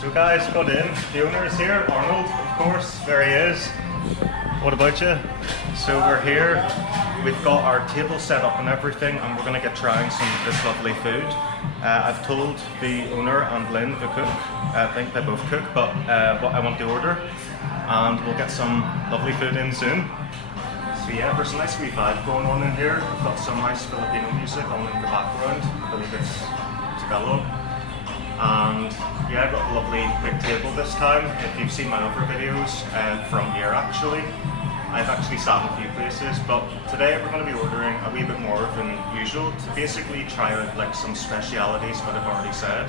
So guys, got in. The owner is here, Arnold, of course. There he is. What about you? So we're here. We've got our table set up and everything, and we're going to get trying some of this lovely food. I've told the owner and Lynn, the cook, I think they both cook, but what I want to order, and we'll get some lovely food in soon. So yeah, there's a nice wee vibe going on in here. We've got some nice Filipino music on in the background. I believe it's Tagalog. And yeah, I've got a lovely big table this time. If you've seen my other videos from here actually, I've actually sat in a few places, but today we're going to be ordering a wee bit more than usual to basically try out like some specialities that I've already said.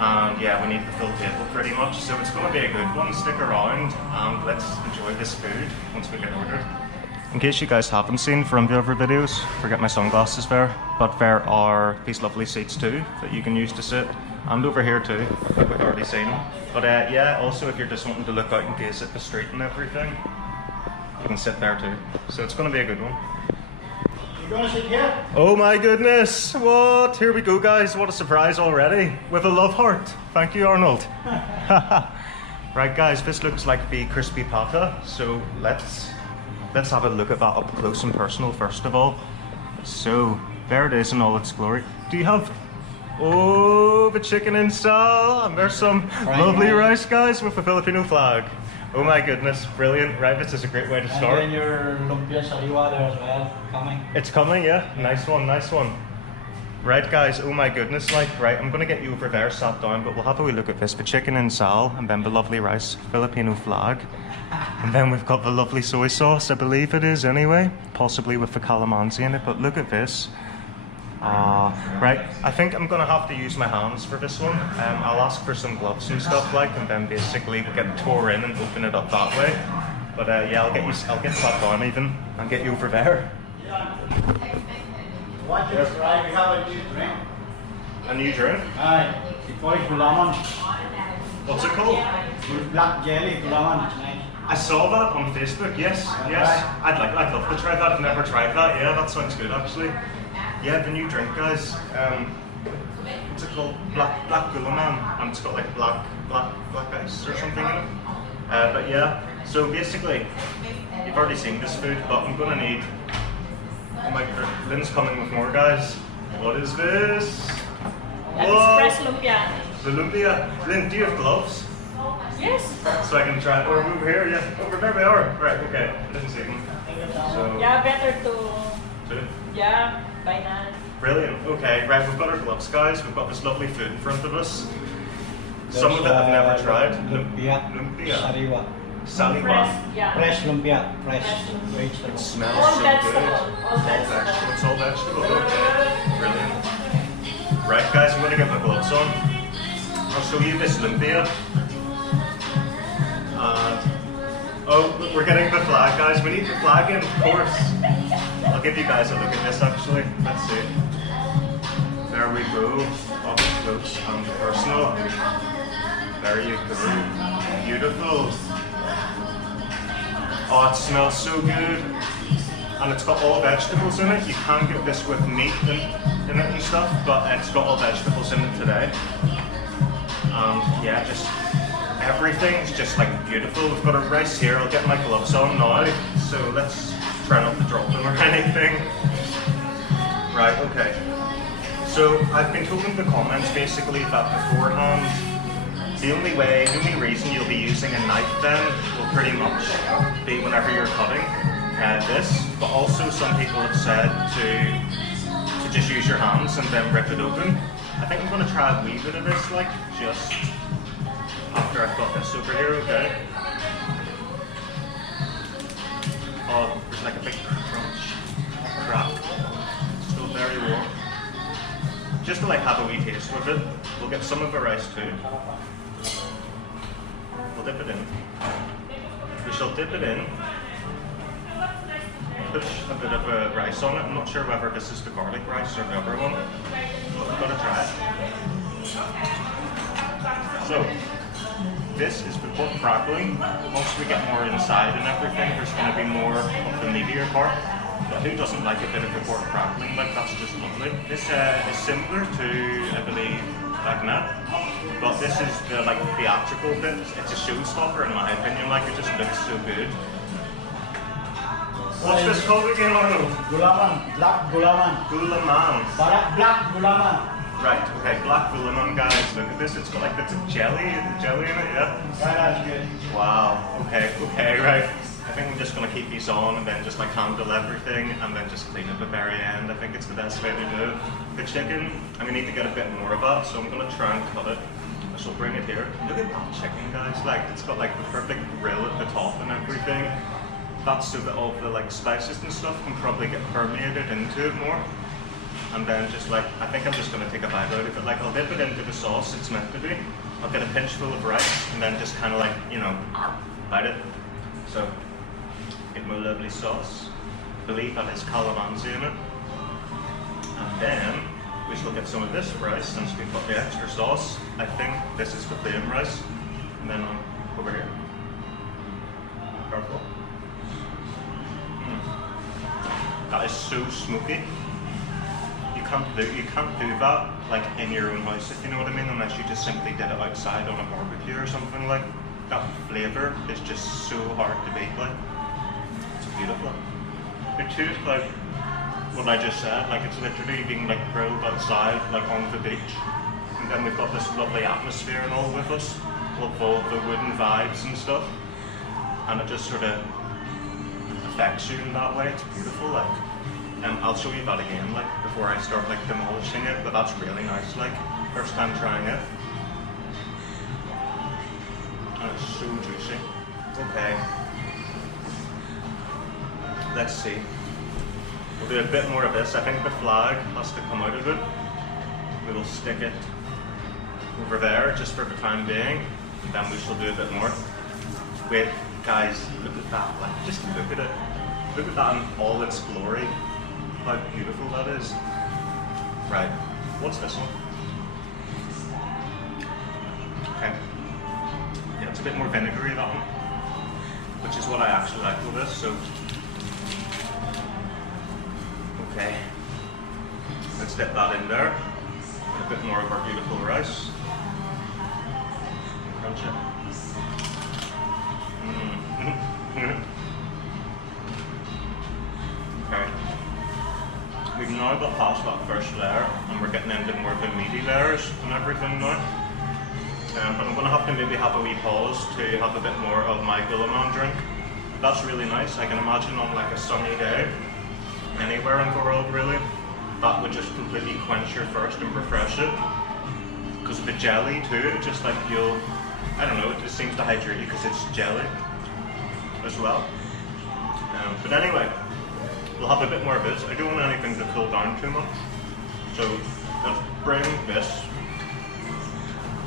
And yeah, we need the full table pretty much, so it's going to be a good one. Stick around and let's enjoy this food once we get ordered. In case you guys haven't seen from the other videos, forget my sunglasses there, but there are these lovely seats too that you can use to sit. And over here too, like we've already seen. But yeah, also if you're just wanting to look out and gaze at the street and everything, you can sit there too. So it's going to be a good one. You going to sit here? Oh my goodness, what? Here we go guys, what a surprise already. With a love heart. Thank you, Arnold. Right guys, this looks like the crispy pata. So let's have a look at that up close and personal first of all. So there it is in all its glory. Do you have... Oh, the chicken and sal, and there's some lovely rice guys with the Filipino flag. Oh my goodness, brilliant. Right, this is a great way to start. And then your lumpia saliwa there as well, coming. It's coming, yeah. Nice one, nice one. Right guys, oh my goodness, like, right, I'm gonna get you over there sat down, but we'll have a wee look at this. The chicken and sal, and then the lovely rice, Filipino flag. And then we've got the lovely soy sauce, I believe it is anyway, possibly with the calamansi in it, but look at this. Right, I think I'm gonna have to use my hands for this one. I'll ask for some gloves and stuff like, and then basically we'll get the tour in and open it up that way. But yeah, I'll get sat down even and get you over there. Watch it, right? We have a new drink. A new drink? Aye, it's called gulaman. What's it called? Black jelly gulaman. I saw that on Facebook. Yes, yes. I'd love to try that. I've never tried that. Yeah, that sounds good actually. Yeah, the new drink, guys. What's it called? Black gulaman, and it's got like black ice or something in it. But yeah, so basically, you've already seen this food, but I'm gonna need. Oh my God, Lynn's coming with more, guys. What is this? Express lumpia. The lumpia. Lynn, do you have gloves? Yes. So I can try it. Or over here, yeah. Over there we are. Right, okay. I didn't see them. So, Yeah, better to. Yeah. Brilliant. Okay, right, we've got our gloves, guys. We've got this lovely food in front of us. Some of it I've never tried. Lumpia. Lumpia. Saliwa. Fresh lumpia. Fresh. It smells All so vegetable. good. All vegetable. It's all vegetable. Okay. Brilliant. Right, guys, I'm going to get my gloves on. I'll show you this lumpia. Oh, we're getting the flag, guys. We need the flag in, of course. I'll give you guys a look at this actually. Let's see. There we go. Up close and personal. There you go. Beautiful. Oh, it smells so good. And it's got all vegetables in it. You can get this with meat in it and stuff, but it's got all vegetables in it today. And yeah, just everything's just like beautiful. We've got our rice here. I'll get my gloves on now. So let's try not to drop them or anything. Right, okay. So I've been told in the comments basically that beforehand, the only reason you'll be using a knife then will pretty much be whenever you're cutting this, but also some people have said to just use your hands and then rip it open. I think I'm going to try a wee bit of this, like just after I've got this over here, okay? Oh, there's like a big crunch, crack. Still very warm. Just to like have a wee taste with it, we'll get some of the rice too. We'll dip it in. We shall dip it in. Put a bit of rice on it. I'm not sure whether this is the garlic rice or the other one, but we've got to try it. So, this is the pork crackling. Once we get more inside and everything, there's going to be more of the meatier part. But who doesn't like a bit of the pork crackling? Like, that's just lovely. This is similar to, I believe, bagnat. But this is the like theatrical bit. It's a showstopper in my opinion. Like it just looks so good. What's this called again, Arnold? Gulaman, black gulaman. Gulaman. Black gulaman. Right, okay, black gulaman, guys. Look at this. It's got like bits of jelly in it, yeah? Yeah, that's good. Wow, okay, right. I think I'm just gonna keep these on and then just like handle everything and then just clean at the very end. I think it's the best way to do it. The chicken, I'm gonna need to get a bit more of that, so I'm gonna try and cut it. So I'll bring it here. Look at that chicken, guys. Like, it's got like the perfect grill at the top and everything. That's so that all the like spices and stuff can probably get permeated into it more. And then just like, I think I'm just gonna take a bite out of it. Like, I'll dip it into the sauce it's meant to be. I'll get a pinch full of rice and then just kind of like, you know, bite it. So, get my lovely sauce. I believe that has calamansi in it. And then, we shall get some of this rice since we've got the extra sauce. I think this is the plain rice. And then over here. Careful. That is so smoky. You can't do that like in your own house, if you know what I mean, unless you just simply did it outside on a barbecue or something. Like that flavour is just so hard to beat. Like it's beautiful. It tastes like what I just said. Like it's literally being like grilled outside, like on the beach. And then we've got this lovely atmosphere and all with us, with all the wooden vibes and stuff. And it just sort of affects you in that way. It's beautiful. Like. I'll show you that again, like, before I start, like, demolishing it, but that's really nice, like, first time trying it. And it's so juicy. Okay. Let's see. We'll do a bit more of this. I think the flag has to come out of it. We will stick it over there, just for the time being, and then we shall do a bit more. Wait, guys, look at that, like, just look at it. Look at that in all its glory. How beautiful that is. Right, what's this one? Okay. Yeah, it's a bit more vinegary, that one. Which is what I actually like with this, so. Okay. Let's dip that in there. A bit more of our beautiful rice. Crunch it. Okay. We've now got past that first layer and we're getting into more of the meaty layers and everything now. But I'm going to have to maybe have a wee pause to have a bit more of my gulaman drink. That's really nice. I can imagine on like a sunny day, anywhere in the world really, that would just completely quench your thirst and refresh it. Because of the jelly too, it just like you'll, I don't know, it just seems to hydrate you because it's jelly as well. But anyway, we'll have a bit more of this. I don't want anything to cool down too much. So let's bring this.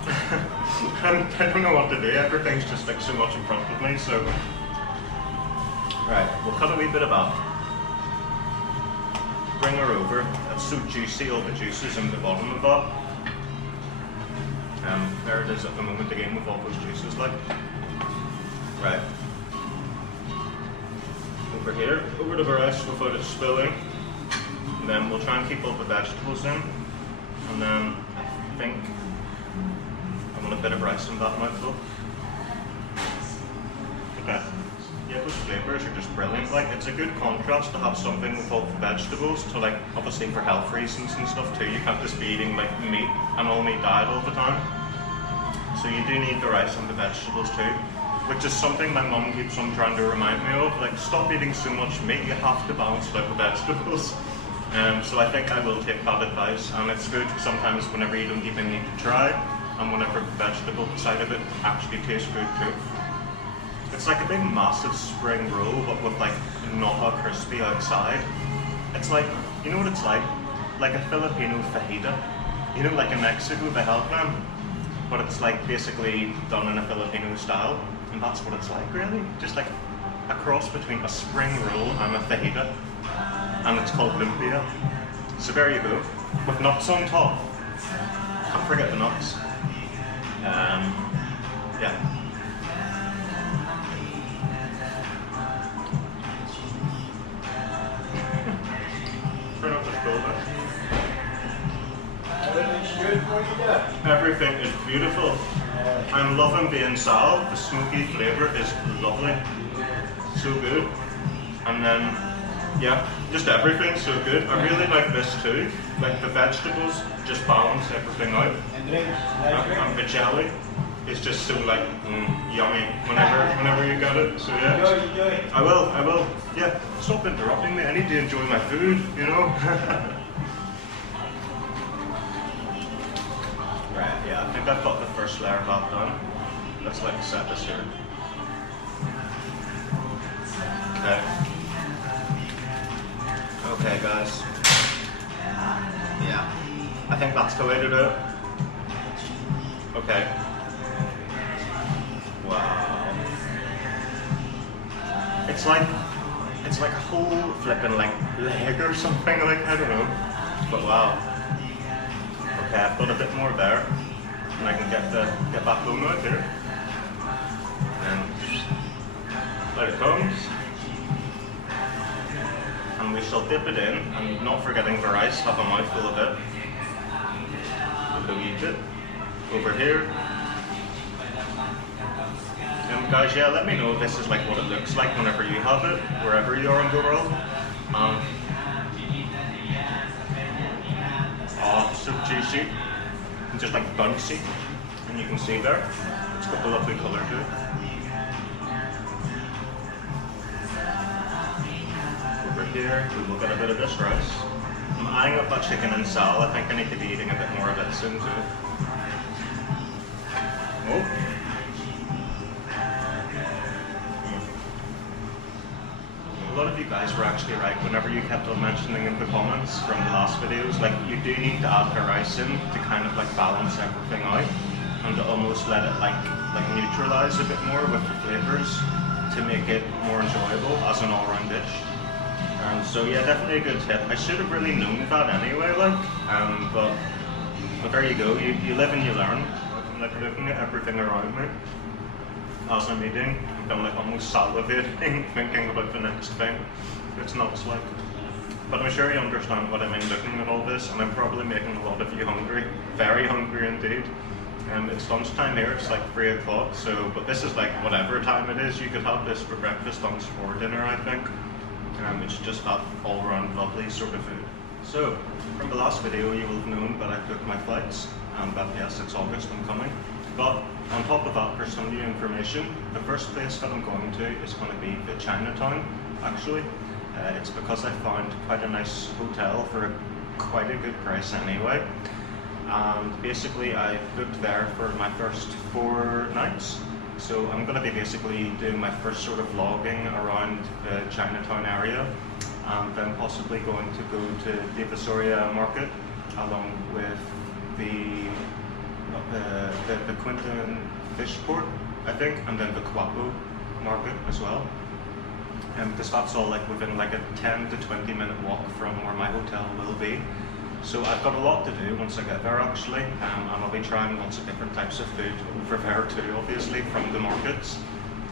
And I don't know what to do. Everything's just like so much in front of me. So, right, we'll cut a wee bit of that. Bring her over. That's so juicy. All the juices in the bottom of that. There it is at the moment again with all those juices. Like, right. Over here, over to the rice without it spilling. And then we'll try and keep all the vegetables in. And then I think I want a bit of rice in that mouthful. Okay. Yeah, those flavours are just brilliant. Like, it's a good contrast to have something with all the vegetables to, like, obviously for health reasons and stuff too. You can't just be eating like meat, an all meat diet all the time. So you do need the rice and the vegetables too. Which is something my mum keeps on trying to remind me of. Like, stop eating so much meat, you have to balance it out with vegetables. So I think I will take that advice, and it's good sometimes whenever you don't even need to try, and whenever the vegetable side of it actually tastes good too. It's like a big massive spring roll, but with like not a crispy outside. It's like, you know what it's like? Like a Filipino fajita. You know, like in Mexico, they have them. But it's like basically done in a Filipino style. And that's what it's like, really. Just like a cross between a spring roll and a fajita. And it's called Lumpia. So there you go. With nuts on top. Can't forget the nuts. Yeah. Try not to spill that. It's good. Everything is beautiful. I'm loving the insal. The smoky flavour is lovely. So good. And then, yeah, just everything's so good. I really like this too. Like the vegetables just balance everything out. And drink. And the jelly is just so like yummy whenever you got it. So yeah. Enjoy. I will. Yeah, stop interrupting me. I need to enjoy my food, you know? Right, yeah, I think I've got the first layer of that done. Let's like set this here. Okay. Okay guys. Yeah. I think that's the way to do it. Okay. Wow. It's like a whole flipping like leg or something, like I don't know. But wow. Okay, I've got a bit more there. And I can get that bone out here. And there it comes. And we shall dip it in, and not forgetting the rice, have a mouthful of it. A little bit over here. Guys, yeah, let me know if this is like what it looks like whenever you have it, wherever you are in the world. Oh, so juicy, and just like bouncy, and you can see there, it's got a lovely colour to it. Over here, we will get a bit of this rice. I'm eyeing up that chicken and sal. I think I need to be eating a bit more of it soon too. Oh. A lot of you guys were actually right whenever you kept on mentioning in the comments from the last videos, like you do need to add the rice in to kind of like balance everything out and to almost let it like neutralize a bit more with the flavors to make it more enjoyable as an all-round dish. So yeah, definitely a good tip. I should have really known that anyway, but there you go. You live and you learn. I'm like looking at everything around me as I'm eating. I'm like almost salivating, thinking about the next thing. It's nuts like. But I'm sure you understand what I mean looking at all this, and I'm probably making a lot of you hungry. Very hungry indeed. It's lunchtime here, it's like 3 o'clock, so, but this is like whatever time it is, you could have this for breakfast, lunch, or dinner, I think. It's just that all-round lovely sort of food. So, from the last video you will have known that I booked my flights, and that yes, it's August, I'm coming. But on top of that, for some new information, the first place that I'm going to is going to be the Chinatown, actually. It's because I found quite a nice hotel for quite a good price anyway. And basically I booked there for my first 4 nights. So I'm going to be basically doing my first sort of vlogging around the Chinatown area, and then possibly going to go to the Visoria market along with the Quinton fish port, I think, and then the Kwapo market as well. Because that's all like within like a 10 to 20 minute walk from where my hotel will be. So I've got a lot to do once I get there actually, and I'll be trying lots of different types of food over there too, obviously, from the markets.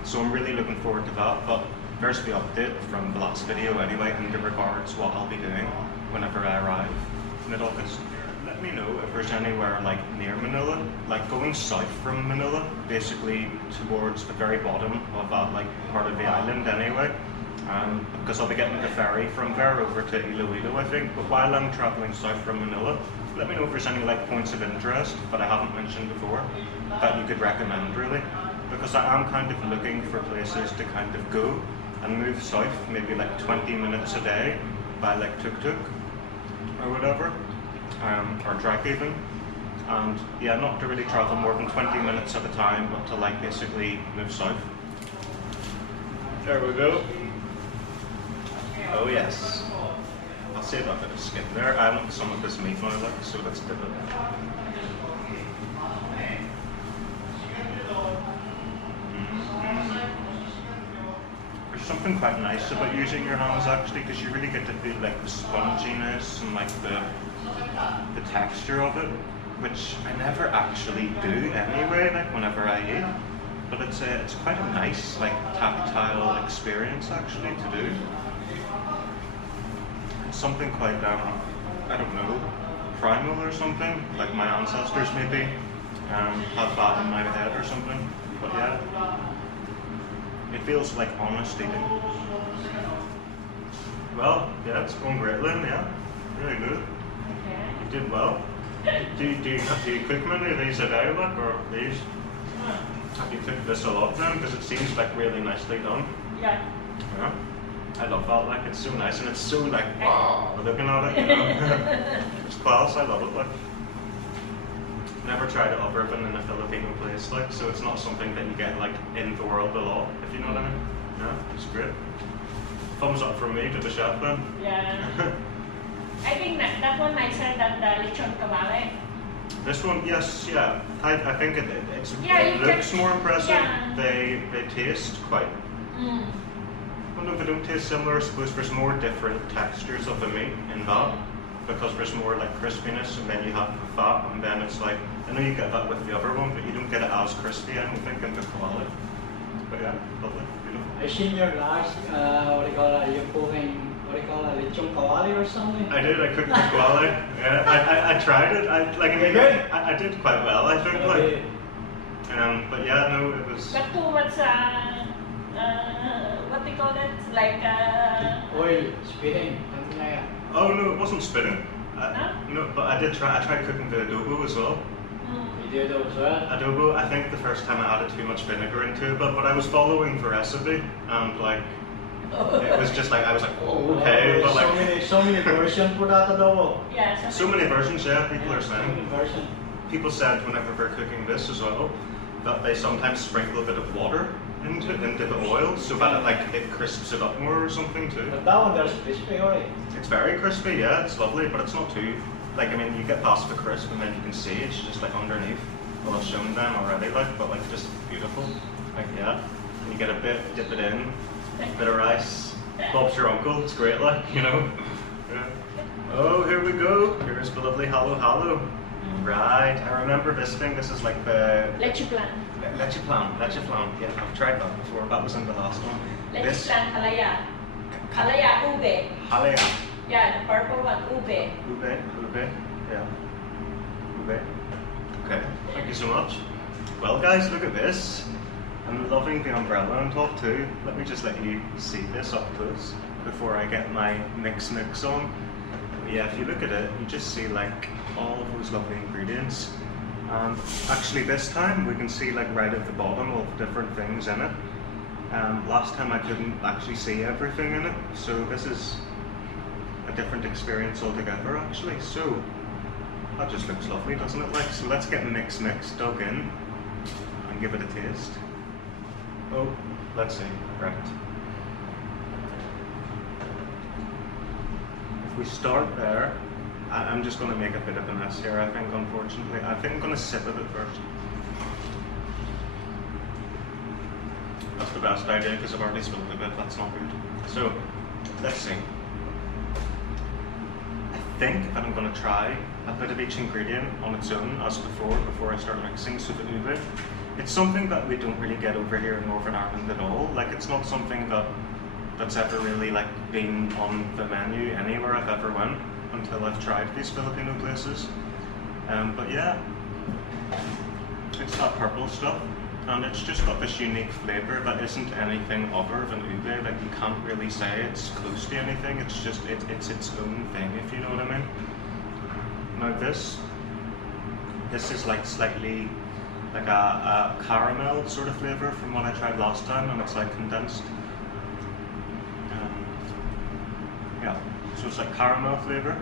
So I'm really looking forward to that, but there's the update from the last video anyway in regards what I'll be doing whenever I arrive mid-August. Let me know if there's anywhere like near Manila, like going south from Manila, basically towards the very bottom of that like part of the island anyway. Because I'll be getting the ferry from there over to Iloilo, I think. But while I'm traveling south from Manila, let me know if there's any like points of interest that I haven't mentioned before that you could recommend really. Because I am kind of looking for places to kind of go and move south, maybe like 20 minutes a day by like tuk-tuk or whatever, or trek even. And yeah, not to really travel more than 20 minutes at a time, but to like basically move south. There we go. Oh yes. I'll save that bit of skin there. I want some of this meat now, like, so let's dip it. There's something quite nice about using your hands actually, because you really get to feel like the sponginess and like the texture of it, which I never actually do anyway, like whenever I eat. But it's quite a nice like tactile experience actually to do. It's something quite I don't know, primal or something, like my ancestors maybe have that in my head or something. But yeah, it feels like honest eating. Well, yeah, it's going great, Lynn. Yeah, really good. Okay. You did well. Do you cook many of these a day, like, or these? Have you cooked this a lot then? Because it seems like really nicely done. Yeah. Yeah. I love that, like, it's so nice and it's so like, wow, looking at it, you know. It's class, I love it, like. Never tried it other than in a Filipino place, like, so it's not something that you get, like, in the world a lot, if you know what I mean. Yeah, it's great. Thumbs up from me to the chef then. Yeah. I think that one nicer than the lechon kawale. This one, yes, yeah. I think it looks more impressive. Yeah. They taste quite. I don't know if they don't taste similar. I suppose there's more different textures of the meat in that, because there's more like crispiness, and then you have the fat, and then it's like, I know you get that with the other one, but you don't get it as crispy, I don't think, in the kawale. But yeah, lovely, beautiful. I seen your guys, what do you call it, you're cooking, what do you call it, lechon kawali or something? I did, I cooked the kawale. Yeah, I tried it. I did quite well, I think. Like, but yeah, no, it was. But too much, what do you call it? Like, Oil, spitting, something like that. Oh no, it wasn't spitting. No? No, but I tried cooking the adobo as well. You did it as well? Adobo, I think the first time I added too much vinegar into it, but I was following the recipe, and like, it was just like, I was like, oh, okay, but like. So many versions for that adobo. Yeah. So many versions, yeah, people are So saying. many versions. People said whenever they're cooking this as well, that they sometimes sprinkle a bit of water into the oil, so that it crisps it up more or something too. But that one there's crispy already. It's very crispy, yeah, it's lovely, but it's not too, like, I mean, you get past the crisp and then you can see it's just like underneath. Well, I've shown them already, like, but like just beautiful. Like, yeah, and you get a bit, dip it in, bit of rice. Bob's your uncle, it's great, like, you know. Yeah. Oh, here we go. Here's the lovely halo halo. Right, I remember visiting. This is like the Leche plan. leche plan. Yeah, I've tried that before. That was in the last one. Leche plan kalaya. Kalaya ube. Kalye. Yeah, the purple one ube. Ube. Yeah. Ube. Okay, thank you so much. Well, guys, look at this. I'm loving the umbrella on top too. Let me just let you see this up close before I get my mix on. Yeah, if you look at it, you just see like all of those lovely ingredients. And actually this time we can see like right at the bottom all the different things in it. Last time I couldn't actually see everything in it, so this is a different experience altogether actually. So that just looks lovely, doesn't it? Like, so let's get mix dug in and give it a taste. Oh, let's see. Right. If we start there, I'm just going to make a bit of a mess here, I think, unfortunately. I think I'm going to sip of it first. That's the best idea because I've already spilled a bit, that's not good. So, let's see. I think that I'm going to try a bit of each ingredient on its own as before I start mixing. So the ube, it's something that we don't really get over here in Northern Ireland at all. Like, it's not something that's ever really like been on the menu anywhere I've ever went until I've tried these Filipino places. But yeah, it's that purple stuff, and it's just got this unique flavour that isn't anything other than ube. Like, you can't really say it's close to anything. It's just it's its own thing, if you know what I mean. Now this is like slightly like a caramel sort of flavour from what I tried last time, and it's like condensed. Yeah, so it's like caramel flavour,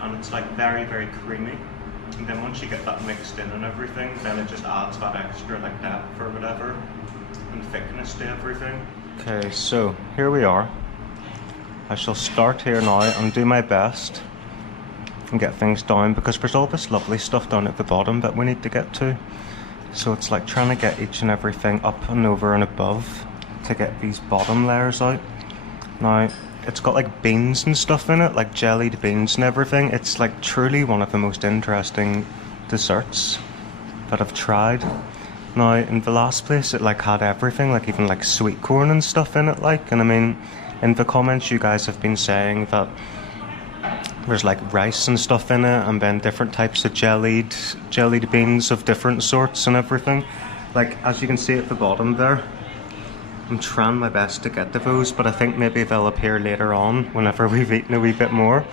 and it's like very, very creamy. And then once you get that mixed in and everything, then it just adds that extra like depth or whatever and thickness to everything. Okay, so here we are. I shall start here now and do my best and get things down, because there's all this lovely stuff down at the bottom that we need to get to. So it's like trying to get each and everything up and over and above to get these bottom layers out. Now, it's got like beans and stuff in it, like jellied beans and everything. It's like truly one of the most interesting desserts that I've tried. Now, in the last place it like had everything, like even like sweet corn and stuff in it, like, and I mean, in the comments you guys have been saying that There's like rice and stuff in it, and then different types of jellied beans of different sorts and everything. Like, as you can see at the bottom there, I'm trying my best to get to those, but I think maybe they'll appear later on whenever we've eaten a wee bit more.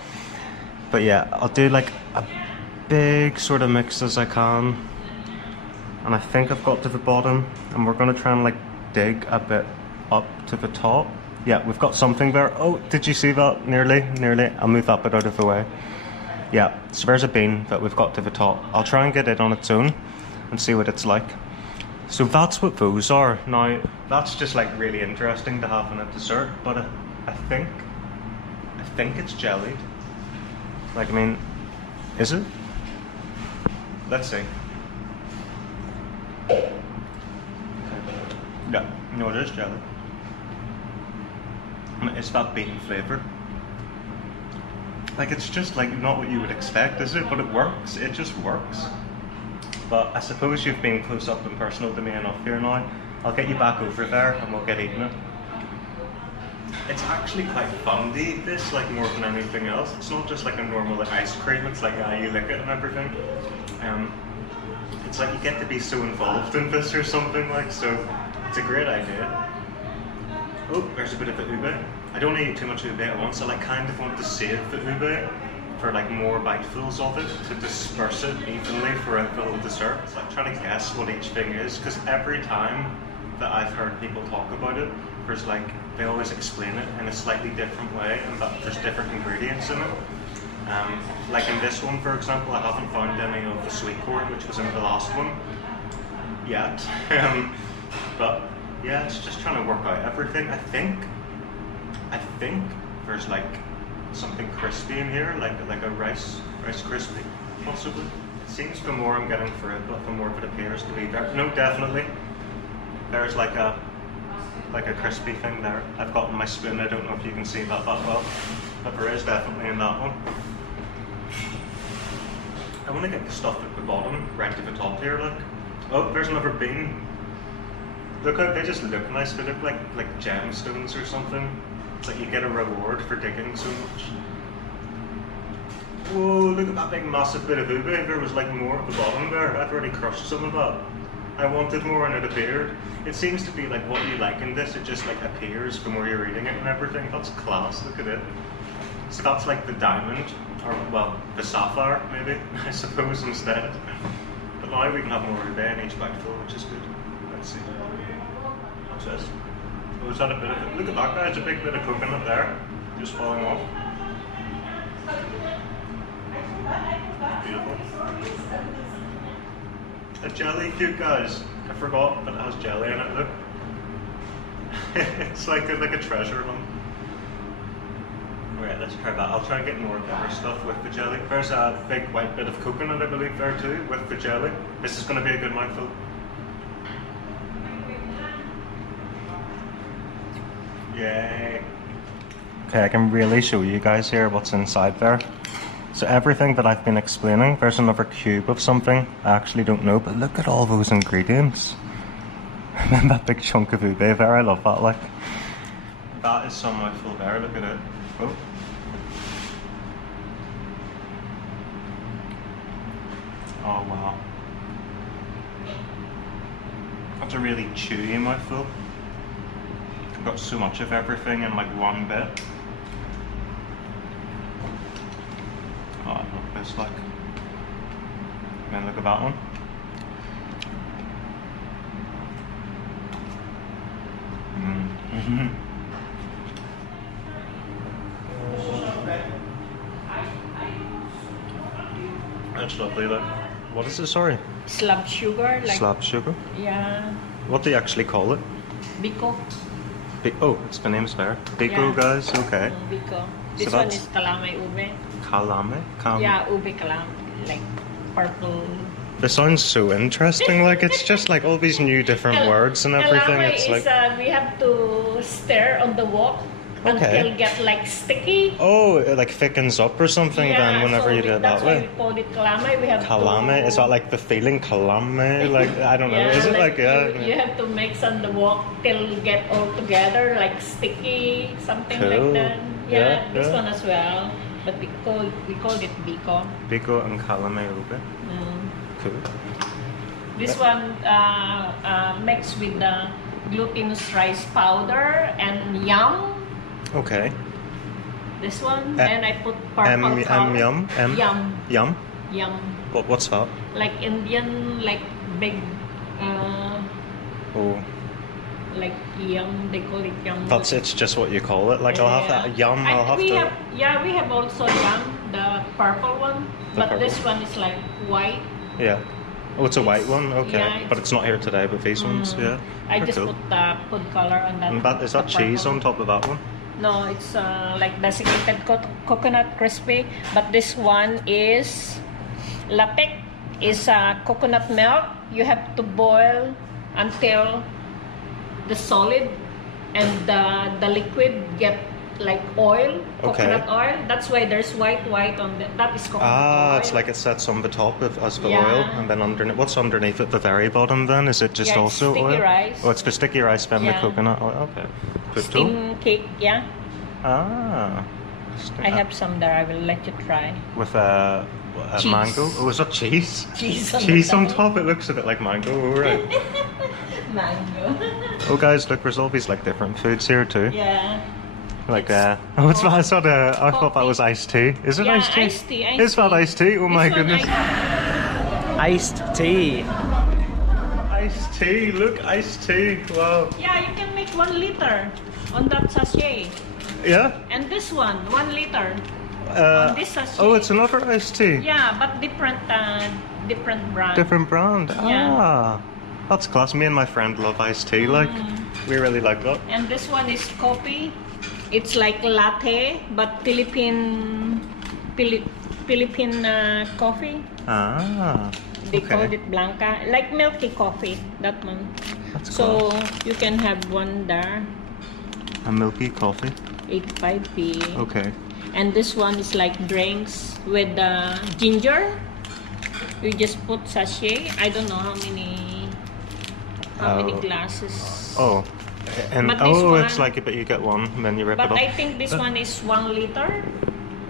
But yeah, I'll do like a big sort of mix as I can. And I think I've got to the bottom, and we're gonna try and like dig a bit up to the top. Yeah, we've got something there. Oh, did you see that? Nearly. I'll move that bit out of the way. Yeah, so there's a bean that we've got to the top. I'll try and get it on its own and see what it's like. So that's what those are. Now, that's just like really interesting to have in a dessert, but I think it's jellied. Like, I mean, is it? Let's see. Yeah, no, it is jelly. And it's that bean flavour. Like, it's just like not what you would expect, is it? But it works. It just works. But I suppose you've been close up and personal to me enough here now. I'll get you back over there and we'll get eating it. It's actually quite fun to eat this, like more than anything else. It's not just like a normal like, ice cream. It's like you lick it and everything. It's like you get to be so involved in this or something, like, so it's a great idea. Oh, there's a bit of the ube. I don't eat too much ube at once. I like kind of want to save the ube for like more bitefuls of it to disperse it evenly throughout the whole dessert. It's like trying to guess what each thing is, because every time that I've heard people talk about it, there's like, they always explain it in a slightly different way, and that there's different ingredients in it. Like in this one, for example, I haven't found any of the sweet corn, which was in the last one, yet. But yeah, it's just trying to work out everything. I think there's like something crispy in here, like a rice crispy, possibly. It seems the more I'm getting for it, but the more it appears to be there. No, definitely. There's like a crispy thing there. I've got in my spoon. I don't know if you can see that well, but there is definitely in that one. I want to get the stuff at the bottom, right to the top here. Look. Oh, there's another bean. Look how they just look nice. They look like gemstones or something. It's like you get a reward for digging so much. Whoa, look at that big massive bit of ube. There was like more at the bottom there. I've already crushed some of that. I wanted more and it appeared. It seems to be like what you like in this, it just like appears the more you're eating it and everything. That's class, look at it. So that's like the diamond, or well, the sapphire maybe, I suppose instead. But now we can have more ube in each bitefull, which is good. Let's see. What's this? Oh, is that a bit of it? Look at that, guys, a big bit of coconut there, just falling off. Beautiful. A jelly cube, guys. I forgot that it has jelly in it, look. It's like a treasure hunt. Alright, let's try that. I'll try and get more of the other stuff with the jelly. There's a big white bit of coconut, I believe, there too, with the jelly. This is going to be a good mouthful. Yay. Okay, I can really show you guys here what's inside there. So everything that I've been explaining, there's another cube of something. I actually don't know, but look at all those ingredients. And that big chunk of ube there, I love that, like. That is some mouthful there, look at it. Oh. Oh wow. That's a really chewy mouthful. I've got so much of everything in like one bit. Oh, I love this, like. And then look at that one. That's lovely, look. What is it, sorry? Slab sugar. Like, slab sugar? Yeah. What do you actually call it? Biko. Oh, it's the name's there. Biko, Yeah. Guys, okay. Biko. This So one that's- is kalame ube. Kalame? Yeah, ube kalame. Like purple. This sounds so interesting, like it's just like all these new different words and everything. Kalame It's is like, we have to stir on the wok Okay. until get like sticky. oh, it like thickens up or something then whenever so you do it that's that why way. we call it kalame. We have Kalame? to, Is that like the feeling kalame? Like, I don't know. Yeah, Is it like, yeah? you have to mix on the wok till get all together, like sticky, something Cool. like that. Yeah, This yeah. one as well. but we called it biko. Biko and kalame ube. Cool. This one mixed with the glutinous rice powder and yum. Okay. This one, and I put purple color. Yum? Yum. Yum? Yum. What's that? Like Indian, like big, Oh. like yum. They call it yum. It's just what you call it. Like, I'll have that yum. I'll have to. We have also yum, the purple one, but purple. this one is like white. Yeah. Oh, it's a white one. Okay, yeah, but it's not here today. But these ones, yeah. I They're just cool. put food color on that. And is that cheese on top of that one? No, it's like desiccated coconut crispy. But this one is lapik. Is coconut milk. You have to boil until the solid and the liquid get like oil, coconut oil. That's why there's white on the, that is coconut oil. It's like it sets on the top as the Yeah. oil, and then underneath. What's underneath at the very bottom then? Is it just Yeah, it's also sticky oil? rice. Oh, it's the sticky rice then the Yeah. coconut oil. Okay. Good too. Steam cake, yeah. Ah. I have some there. I will let you try. With a Cheese. mango. Oh, is that cheese? Cheese on Cheese the on top. top. It looks a bit like mango. All right. Mango. Oh, guys, look, there's all these like different foods here too. Yeah. Like oh, it's I thought that was iced tea. Is it Yeah, iced tea? iced tea, iced Is that tea. iced tea? Oh my This one goodness. Iced tea. Iced tea. Look, iced tea. Wow. Yeah, you can make 1 liter on that sachet. Yeah. And this one, 1 liter. On this sachet. Oh, it's another iced tea. Yeah, but different brand. Different brand. Yeah. Ah, that's class. Me and my friend love iced tea. Like, we really like that. And this one is coffee. It's like latte, but Philippine coffee. Ah. They okay. called it blanca, like milky coffee. That one. That's So class. you can have one there, A milky coffee. 85p. Okay. And this one is like drinks with ginger. You just put sachet. I don't know how many glasses. Oh. And But this it's one- like but you get one and then you rip But it up. I think this one is 1 liter.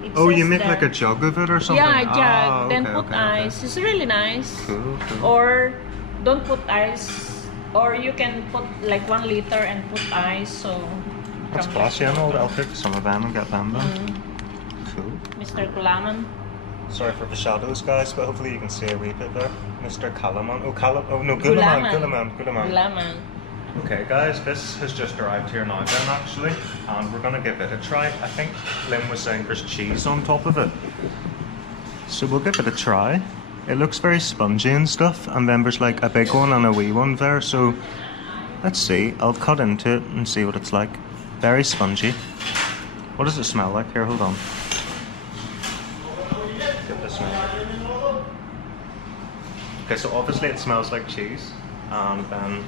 It Oh, you says make there. like a jug of it or something? Yeah, jug. Ah, Then okay, put okay, ice. It's really nice. Cool, cool. Or don't put ice. Or you can put like 1 liter and put ice. So That's from classy. I'll take some of them and get them then. Cool. Mr. Kulaman. Sorry for the shadows, guys, but hopefully you can see a wee bit there. Mr. Kalaman. Oh, no, Gulaman. Gulaman. Okay, guys, this has just arrived here now then, actually, and we're gonna give it a try. I think Lynn was saying there's cheese on top of it. So we'll give it a try. It looks very spongy and stuff, and then there's like a big one and a wee one there, so let's see. I'll cut into it and see what it's like. Very spongy. What does it smell like? Here, hold on. Get this one. Okay, so obviously it smells like cheese, and then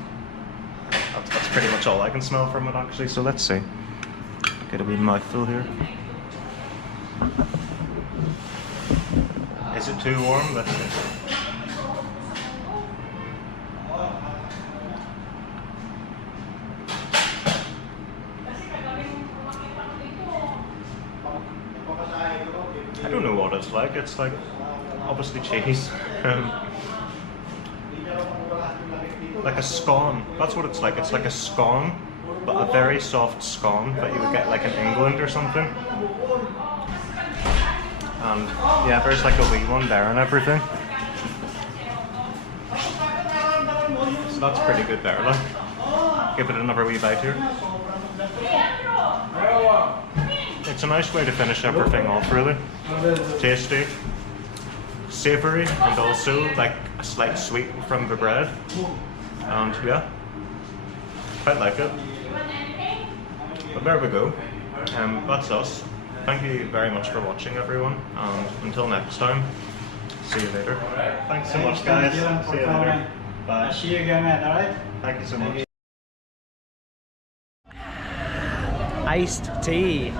that's pretty much all I can smell from it actually, so let's see. Get a wee mouthful here. Is it too warm? Let's see. I don't know what it's like. It's like obviously cheese. Like a scone. That's what it's like. It's like a scone, but a very soft scone that you would get like in England or something. And yeah, there's like a wee one there and everything. So that's pretty good there, like. Give it another wee bite here. It's a nice way to finish everything off, really. Tasty, savoury, and also like a slight sweet from the bread. And yeah, quite like it. But there we go. That's us. Thank you very much for watching, everyone. And until next time, see you later. Thanks so much, guys. See you later. Bye. See you again, man. Alright? Thank you so much. Iced tea.